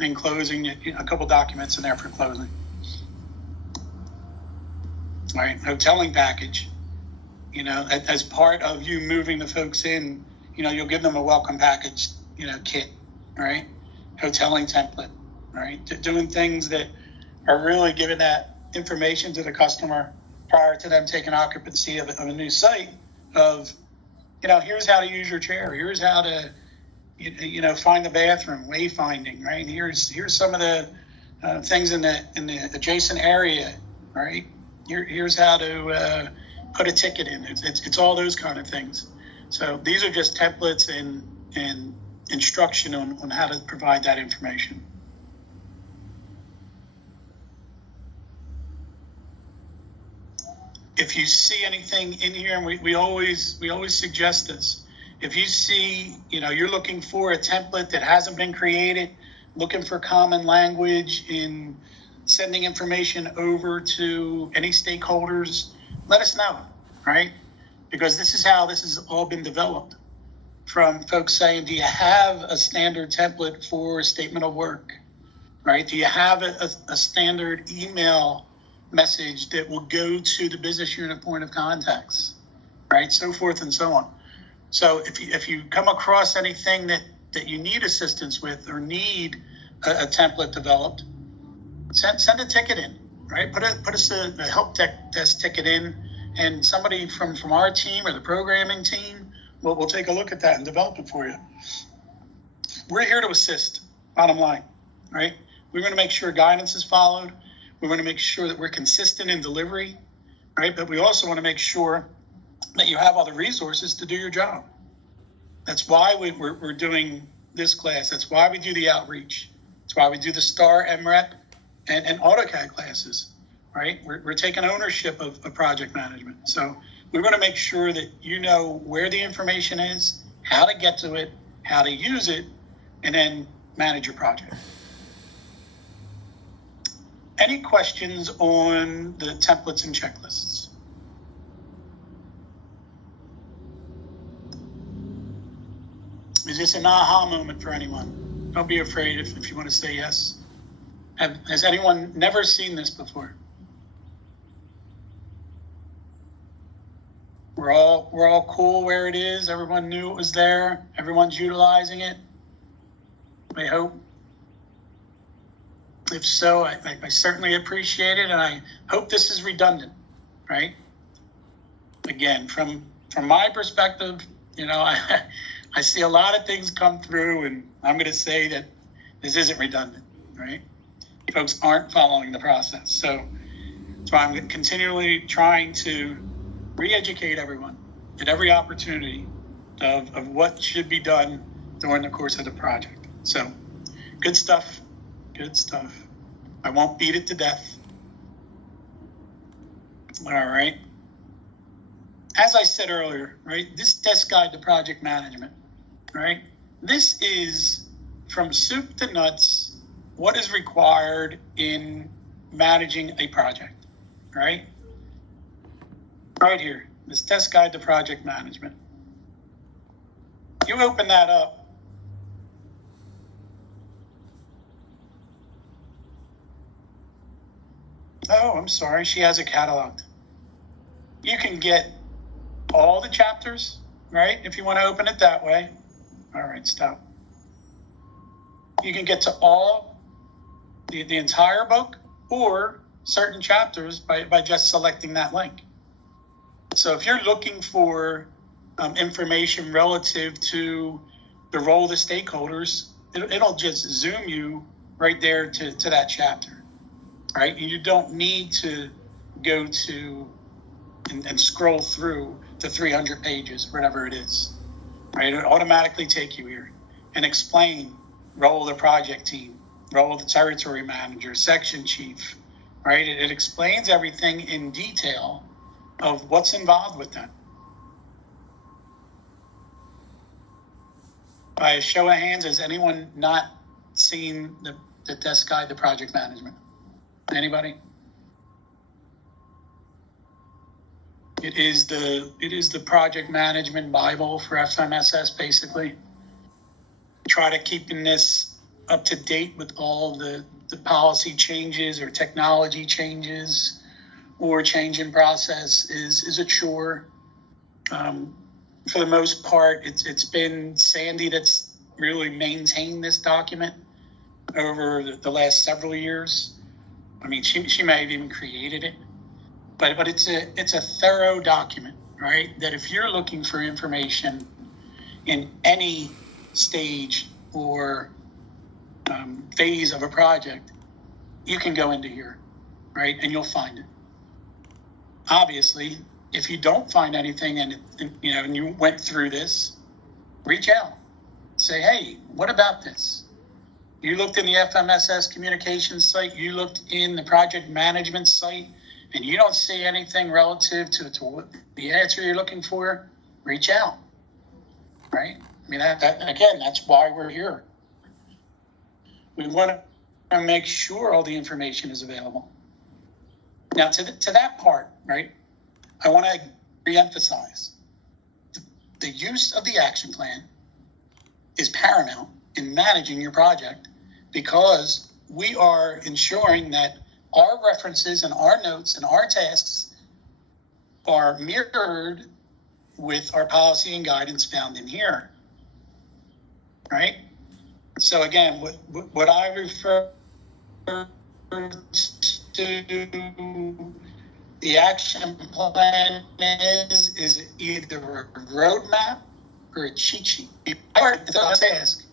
and closing, a couple documents in there for closing. All right, hoteling package. As part of you moving the folks in, you'll give them a welcome package, kit, right? Hoteling template, right? Doing things that are really giving that information to the customer prior to them taking occupancy of a new site of, here's how to use your chair. Here's how to, find the bathroom, wayfinding, right? Here's some of the things in the adjacent area, right? Here's how to put a ticket in. It's all those kind of things. So these are just templates and instruction on how to provide that information. If you see anything in here, and we always suggest this, if you see, you're looking for a template that hasn't been created, looking for common language in sending information over to any stakeholders, let us know, right? Because this is how this has all been developed, from folks saying, do you have a standard template for a statement of work, right? Do you have a standard email message that will go to the business unit point of contacts, right? So forth and so on. So if you come across anything that you need assistance with or need a template developed, send a ticket in, right? Put us a help desk ticket in, and somebody from our team or the programming team will take a look at that and develop it for you. We're here to assist, bottom line, right? We want to make sure guidance is followed. We want to make sure that we're consistent in delivery, right? But we also want to make sure that you have all the resources to do your job. That's why we're doing this class. That's why we do the outreach. That's why we do the STAR, MREP, and AutoCAD classes, right? We're taking ownership of project management. So we want to make sure that you know where the information is, how to get to it, how to use it, and then manage your project. Any questions on the templates and checklists? Is this an aha moment for anyone? Don't be afraid if you want to say yes. Has anyone never seen this before? We're all cool where it is. Everyone knew it was there. Everyone's utilizing it. I hope. If so, I certainly appreciate it, and I hope this is redundant, right? Again, from my perspective, I see a lot of things come through, and I'm going to say that this isn't redundant, right? Folks aren't following the process. So that's why I'm continually trying to re-educate everyone at every opportunity of what should be done during the course of the project. So good stuff. Good stuff. I won't beat it to death. All right. As I said earlier, right, this desk guide to project management, right? This is from soup to nuts what is required in managing a project, right? Right here, this desk guide to project management. You open that up. Oh, I'm sorry. She has it cataloged. You can get all the chapters, right? If you want to open it that way. All right, stop. You can get to all the entire book or certain chapters by just selecting that link. So if you're looking for information relative to the role of the stakeholders, it'll just zoom you right there to that chapter. Right? You don't need to go to and scroll through the 300 pages, whatever it is. Right? It'll automatically take you here and explain role of the project team, role of the territory manager, section chief. Right? It explains everything in detail of what's involved with that. By a show of hands, has anyone not seen the desk guide to project management? Anybody? It is the project management Bible for FMSS, basically. Try to keep in this up to date with all the policy changes or technology changes or change in process is a chore. For the most part, it's been Sandy that's really maintained this document over the last several years. I mean, she may have even created it, but it's a thorough document, right? That if you're looking for information in any stage or phase of a project, you can go into here, right? And you'll find it. Obviously, if you don't find anything and you went through this, reach out. Say, hey, what about this? You looked in the FMSS communications site, you looked in the project management site, and you don't see anything relative to the answer you're looking for, reach out, right? I mean, again, that's why we're here. We want to make sure all the information is available. Now, to that part, right, I want to reemphasize the use of the action plan is paramount in managing your project, because we are ensuring that our references and our notes and our tasks are mirrored with our policy and guidance found in here, right? So again, what I refer to the action plan is either a roadmap or a cheat sheet. I ask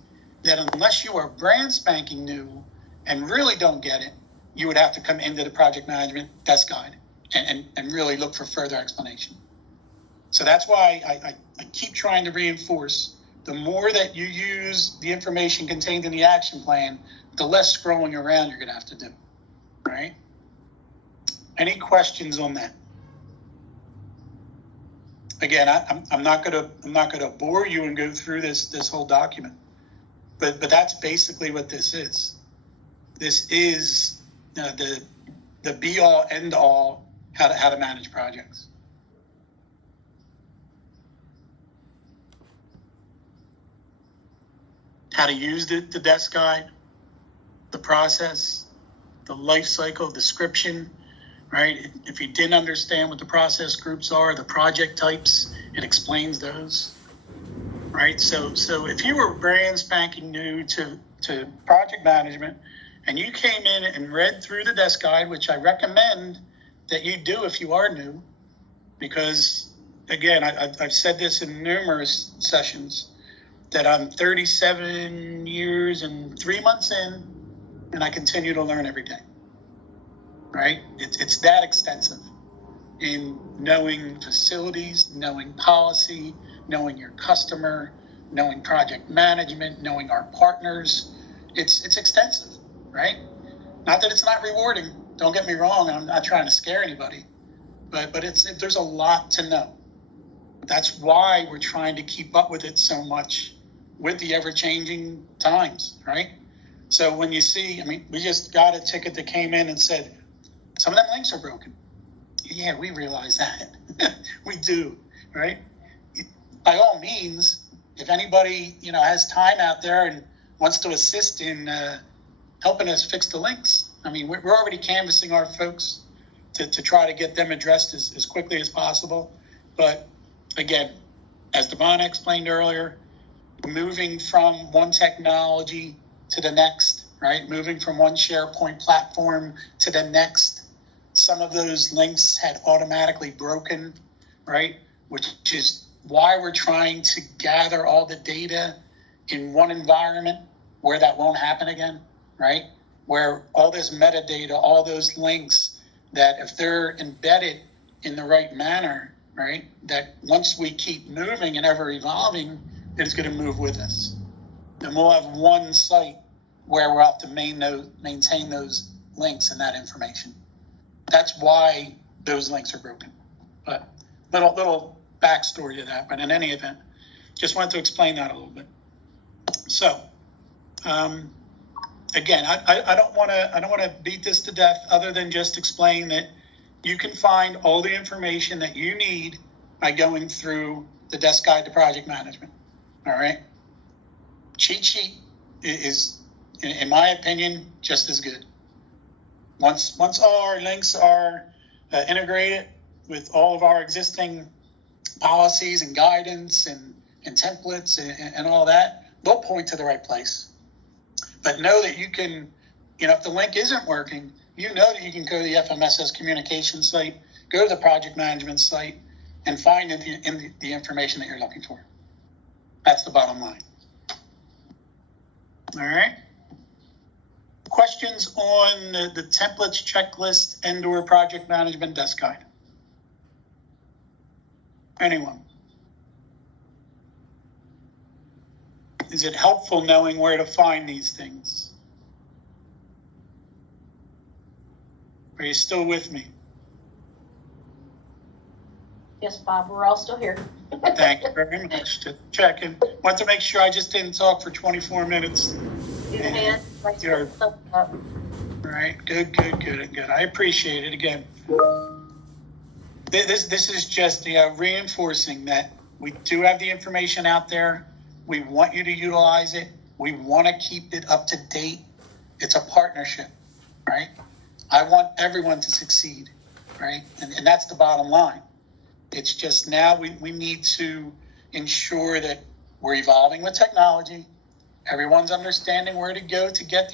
that unless you are brand spanking new and really don't get it, you would have to come into the project management desk guide and really look for further explanation. So that's why I keep trying to reinforce, the more that you use the information contained in the action plan, the less scrolling around you're going to have to do, right? Any questions on that? Again, I'm not gonna bore you and go through this whole document, but that's basically what this is. This is the be all end all how to manage projects. How to use the desk guide, the process, the life cycle description, right? If you didn't understand what the process groups are, the project types, it explains those, right? So if you were brand spanking new to project management and you came in and read through the desk guide, which I recommend that you do if you are new, because again, I've said this in numerous sessions, that I'm 37 years and 3 months in, and I continue to learn every day, right? It's that extensive in knowing facilities, knowing policy, knowing your customer, knowing project management, knowing our partners. It's extensive, right? Not that it's not rewarding. Don't get me wrong. I'm not trying to scare anybody, but there's a lot to know. That's why we're trying to keep up with it so much with the ever-changing times, right? So when you see, I mean, we just got a ticket that came in and said, some of them links are broken. Yeah, we realize that. We do, right? By all means, if anybody, has time out there and wants to assist in helping us fix the links, I mean, we're already canvassing our folks to try to get them addressed as quickly as possible. But again, as Devon explained earlier, moving from one technology to the next, right? Moving from one SharePoint platform to the next. Some of those links had automatically broken, right? Which is why we're trying to gather all the data in one environment where that won't happen again, right? Where all this metadata, all those links, that if they're embedded in the right manner, right? That once we keep moving and ever evolving, it's going to move with us. And we'll have one site where we'll have to maintain those links and that information. That's why those links are broken. But little backstory to that. But in any event, just wanted to explain that a little bit. So, again, I don't want to beat this to death, other than just explain that you can find all the information that you need by going through the desk guide to project management. All right. Cheat sheet is in my opinion, just as good. Once all our links are integrated with all of our existing policies and guidance and templates and all that, they'll point to the right place. But know that you can, if the link isn't working, you know that you can go to the FMSS communication site, go to the project management site, and find the information that you're looking for. That's the bottom line. All right. Questions on the templates, checklist, and/or project management desk guide? Anyone? Is it helpful knowing where to find these things? Are you still with me? Yes, Bob, we're all still here. Thank you very much. To check in. Want to make sure I just didn't talk for 24 minutes. Your hand, right Your- up. All right. Good. I appreciate it again. This is just reinforcing that we do have the information out there. We want you to utilize it. We want to keep it up to date. It's a partnership, right? I want everyone to succeed, right? And that's the bottom line. It's just now we need to ensure that we're evolving with technology. Everyone's understanding where to go to get the